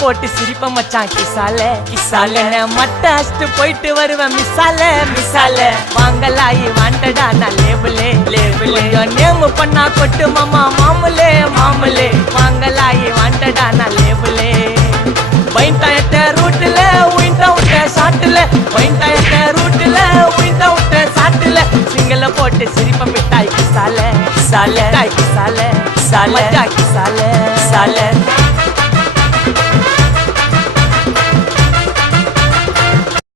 போட்டு சிரிப்ப மச்சான் கிசால கிசால மட்ட அஷ்டு போயிட்டு வருவேன் மிசால மிசால வாங்கலாயி வாண்டடா நான் லேபிளே லேபிளே நேம் பண்ணா கொட்டு மாமா மாமலே மாமலே வாங்கலாயி வாண்டடா நான் லேபிளே வைண்டாயத்த ரூட்ல உயிண்டா விட்ட சாட்டுல வைண்டாயத்த ரூட்ல உயிண்டா விட்ட சாட்டுல சிங்கல போட்டு சிரிப்ப மிட்டாய் கிசால கிசால கிசால சால கிசால சால